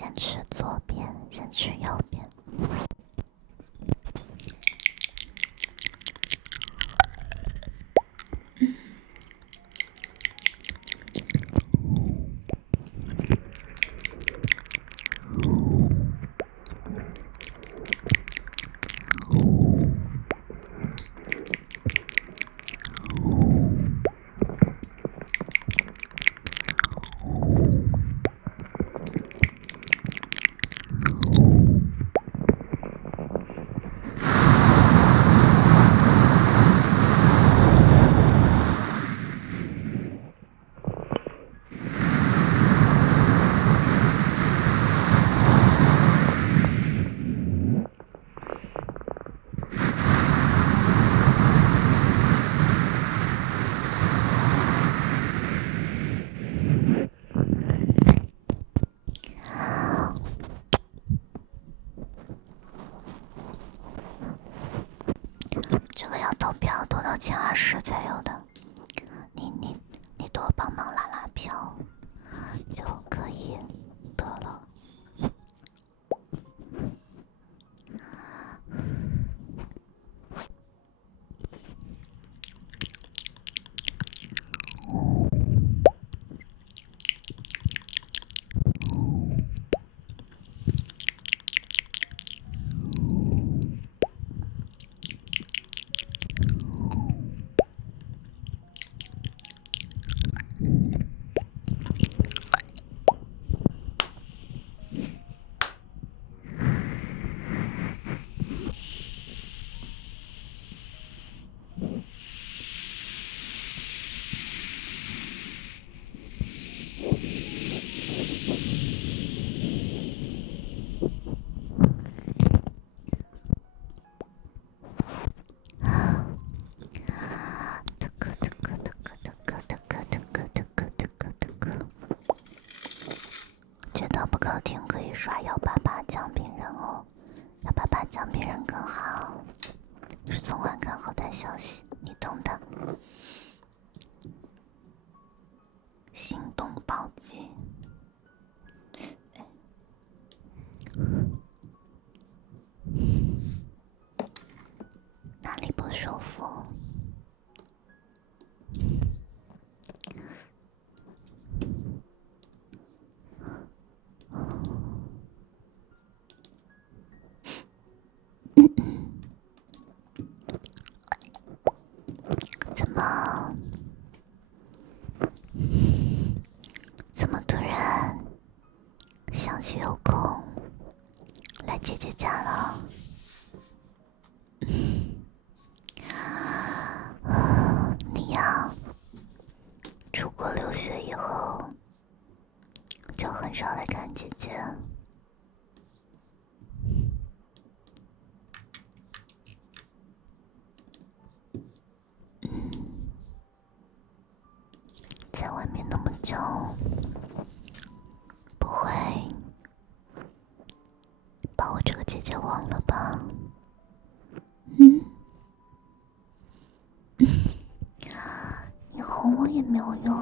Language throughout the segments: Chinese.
先吃左边，先吃右边。这个要投票，投到前20才有的。你多帮忙拉拉票，就可以得了。觉得不够听可以刷188奖品人哦，188奖品人更好，是送完看后台消息，你懂的。行动暴击，哪里不舒服？怎么突然想起有空来姐姐家了？你呀，出国留学以后就很少来看姐姐。在外面那么久，不会把我这个姐姐忘了吧？你哄我也没有用。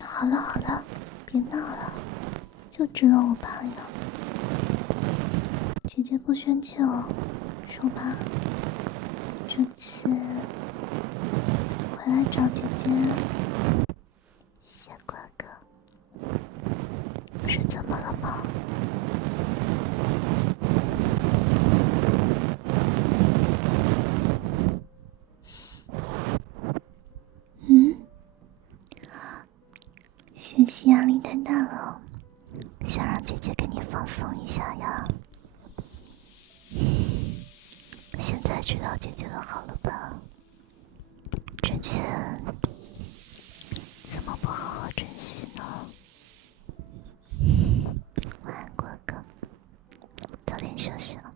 好了好了，别闹了，就知道我怕呀。姐姐不生气了，说吧。这次回来找姐姐，小哥哥，是怎么了吗？学习压力太大了，想让姐姐给你放松一下呀。现在知道姐姐的好了吧？之前怎么不好好珍惜呢？晚安，哥哥，早点休息啊。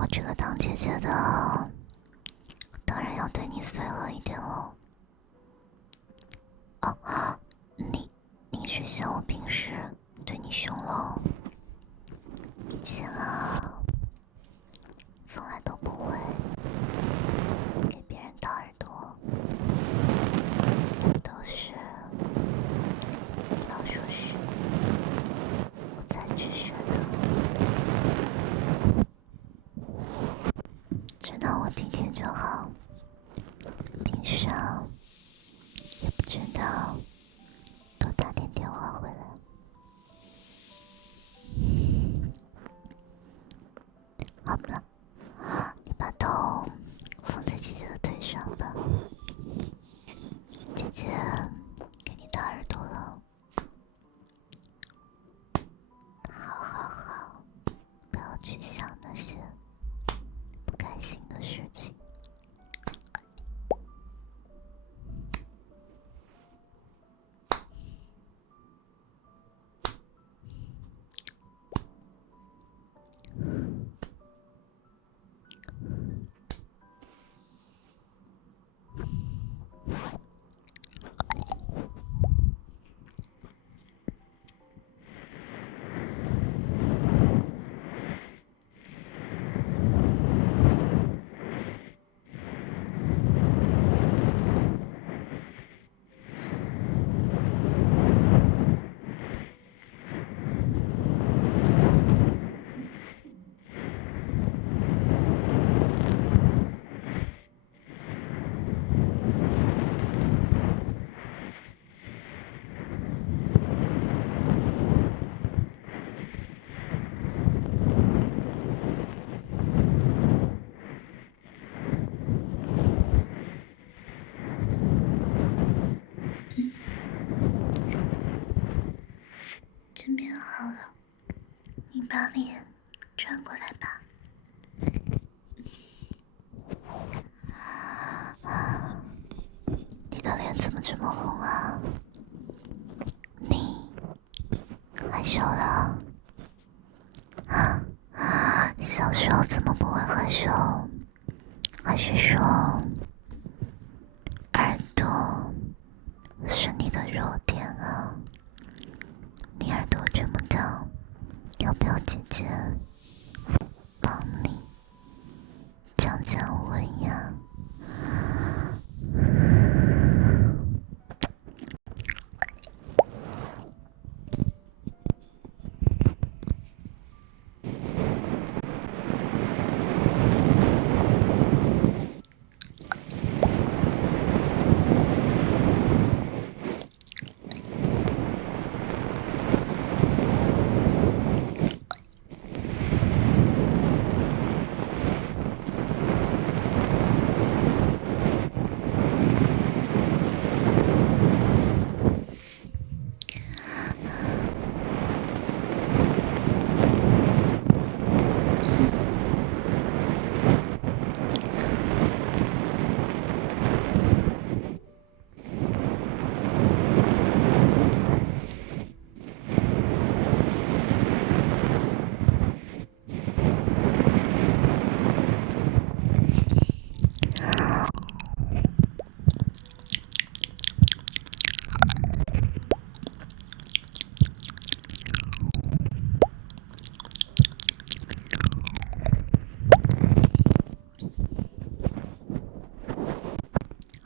我这个当姐姐的，当然要对你随和一点喽。哦，你是嫌我平时对你凶喽？以前啊，从来都不会给别人事情。这边好了，你把脸转过来吧。你的脸怎么这么红啊？你害羞了？小时候怎么不会害羞？还是说耳朵是你的弱点啊？你耳朵这么高，要不要姐姐帮你降降温呀？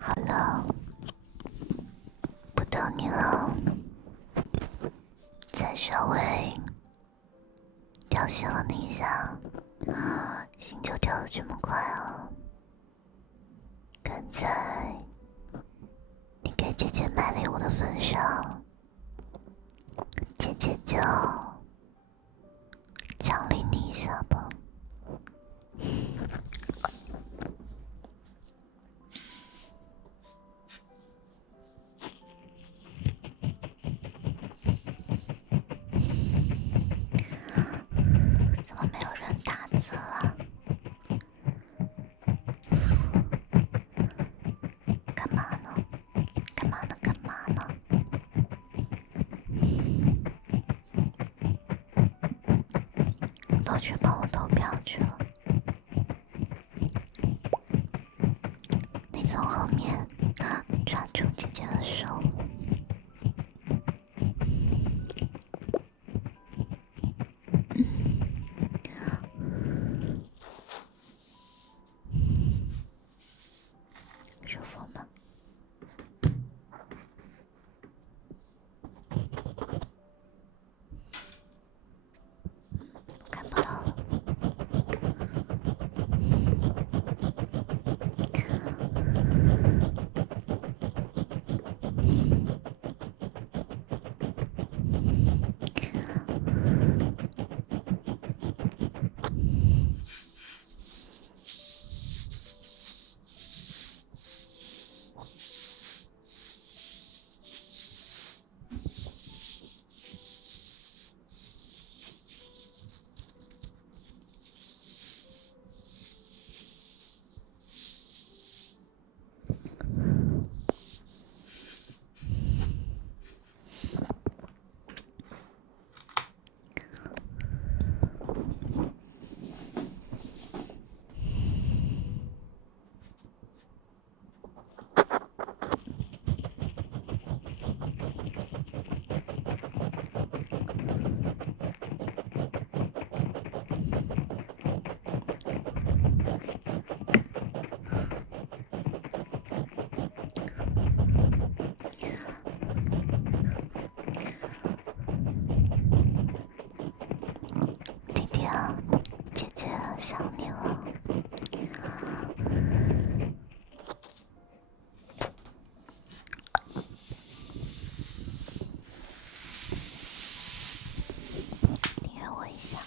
好了，不等你了，再稍微调戏了你一下，心就跳得这么快啊！看在你给姐姐买礼物的份上，姐姐就奖励你一下吧。怎么没有人打字了？干嘛呢？干嘛呢？干嘛呢？都去帮我投票去了。你从后面抓住姐姐的手。舒服吗？看不到了。想你了。订阅我一下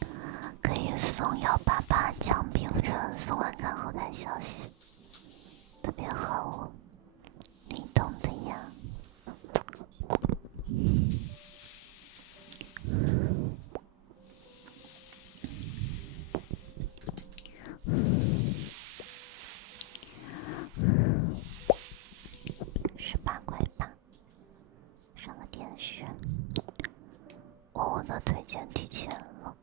啊！可以送188奖评人，送完看后台消息，特别好哦，你懂的呀。18.8块，上个电视，我的推荐提前了。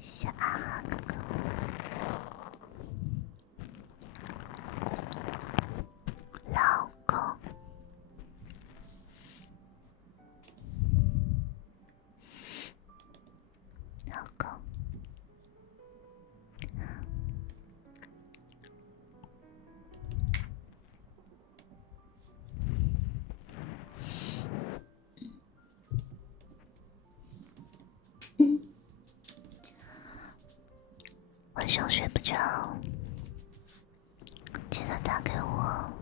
谢谢啊哈哥哥，老公，老公，晚上睡不着，记得打给我，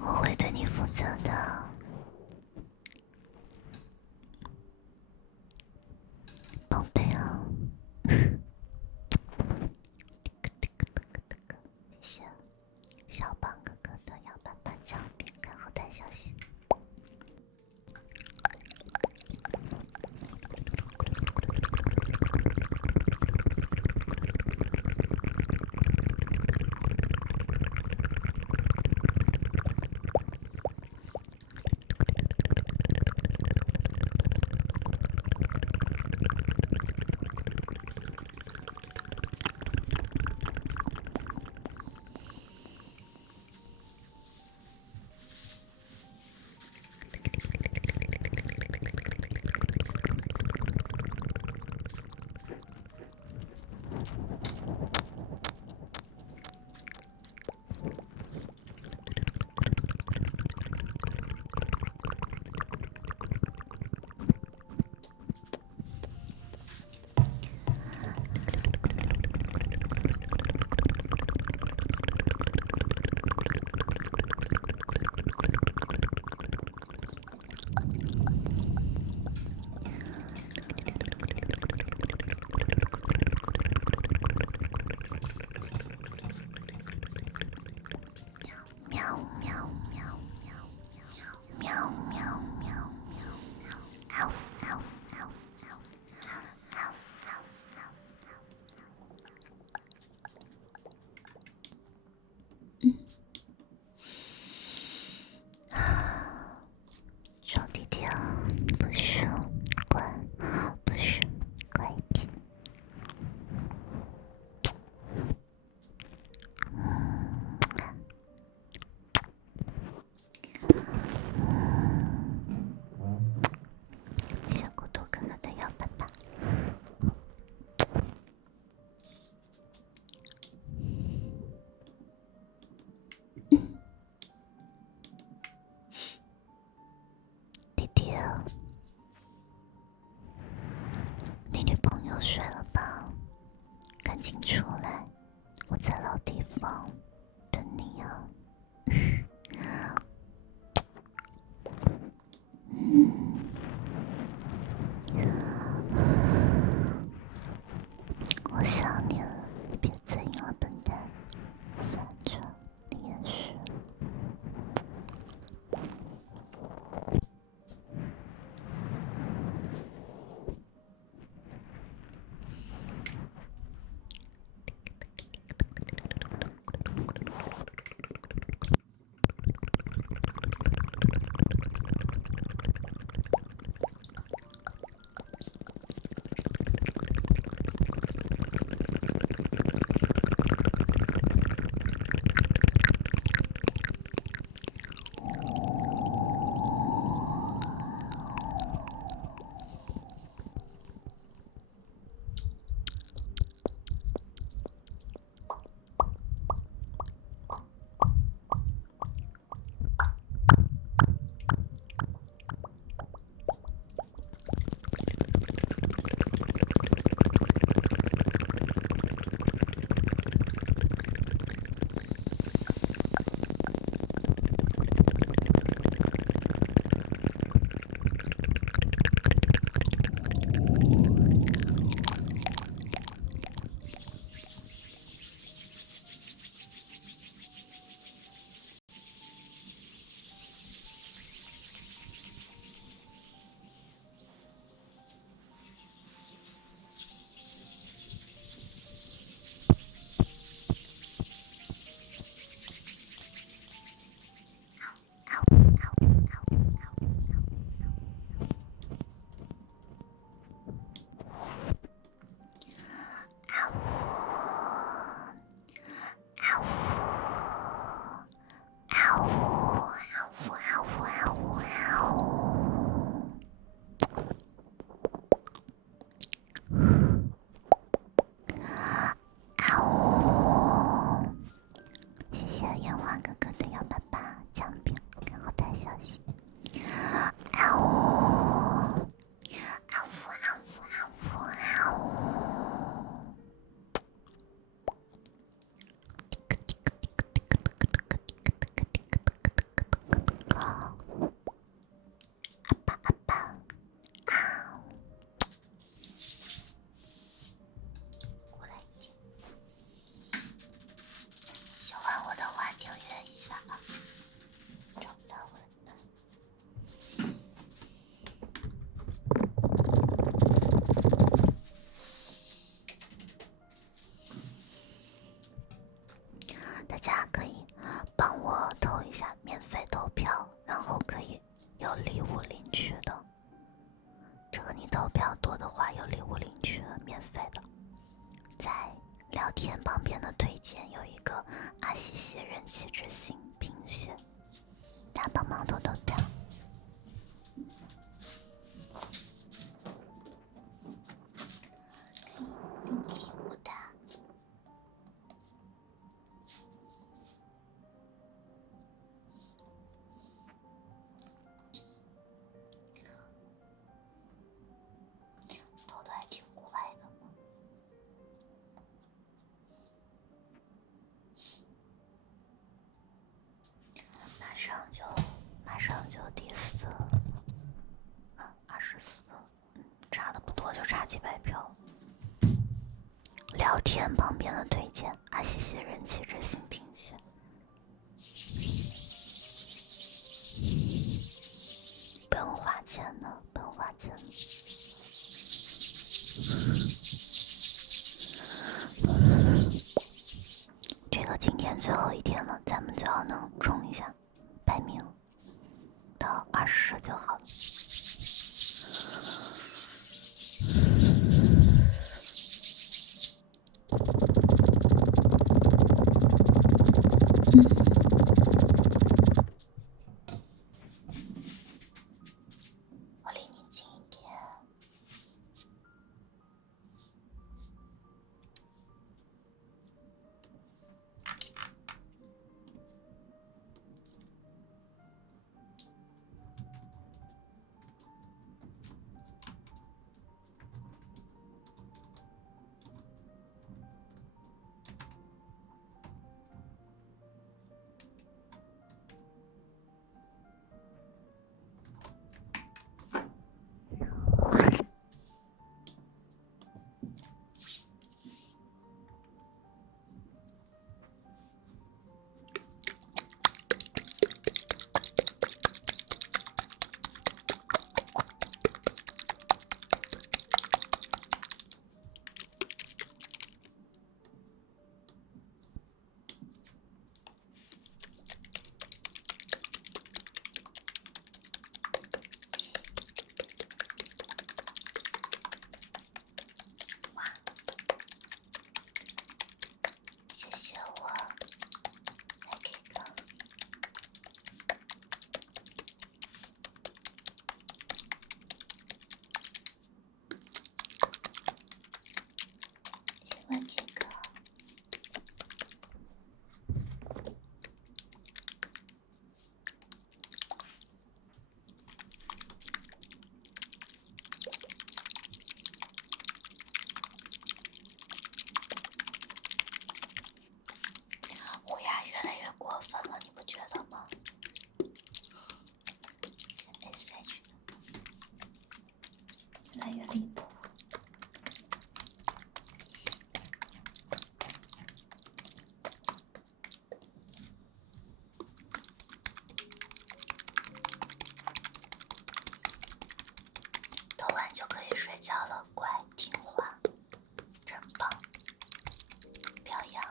我会对你负责的，宝贝啊！谢谢小胖哥哥的188奖品，看后台消息。喵喵喵喵喵喵喵喵，嗷嗷嗷嗷嗷嗷嗷。小弟弟啊，不是，乖，不是，乖一点。小骨头哥哥的188。弟弟，你女朋友睡了吧？赶紧出来，我在老地方等你啊！我想你了，别嘴硬了，笨蛋！反正你也是。的话，有礼物领取了，免费的。在聊天旁边的推荐有一个阿西西人气之星评选，大家帮忙投投票。礼物的。投的还挺快的。马上就第4了，24，差的不多，就差几百票。聊天旁边的推荐，阿西西人气之星评选。不用花钱的，不用花钱的。这个今天最后一天了，咱们就要能冲一下排名，到20就好了。我离你近一点。谢谢我，来给个。喜欢这个。虎牙越来越过分了，你不觉得吗？是 SH 的，越来越离谱。投完就可以睡觉了，乖，听话，真棒，表扬。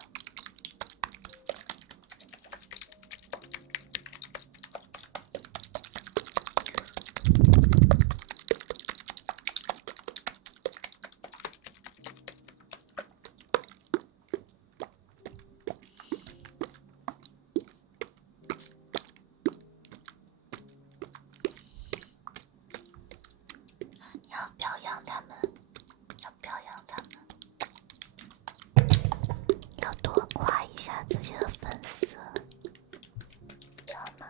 你要表扬他们，要表扬他们，要多夸一下自己的粉丝，知道吗？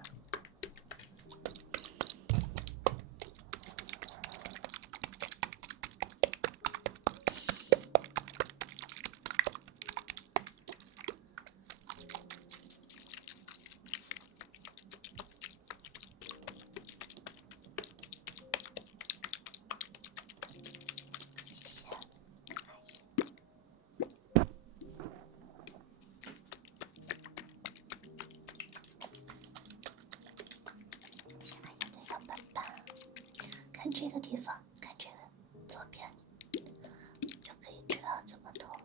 小板板，看这个地方，看这个左边，就可以知道怎么投了。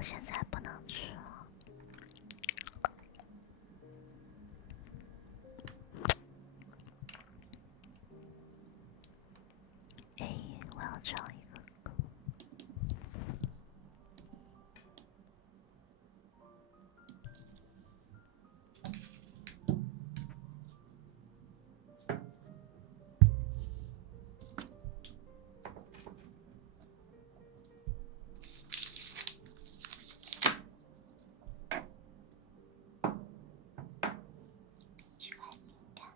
我现在不能吃了。哎，我要找一个歌。去看敏感。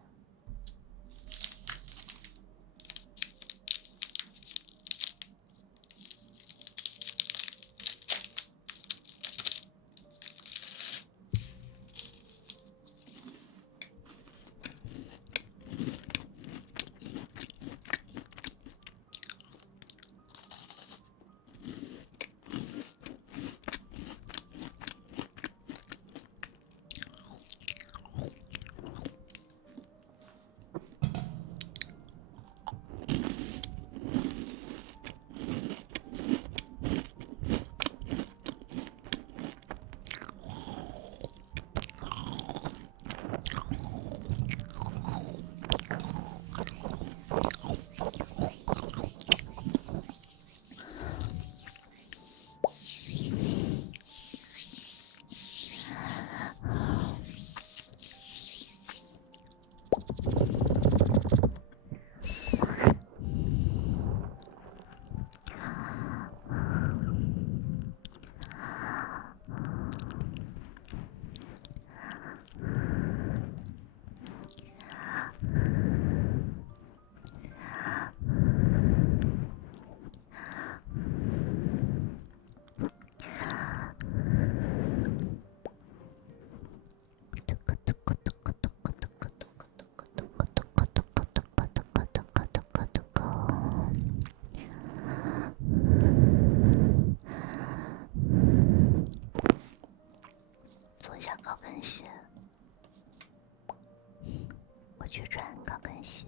做一下高跟鞋，我去穿高跟鞋。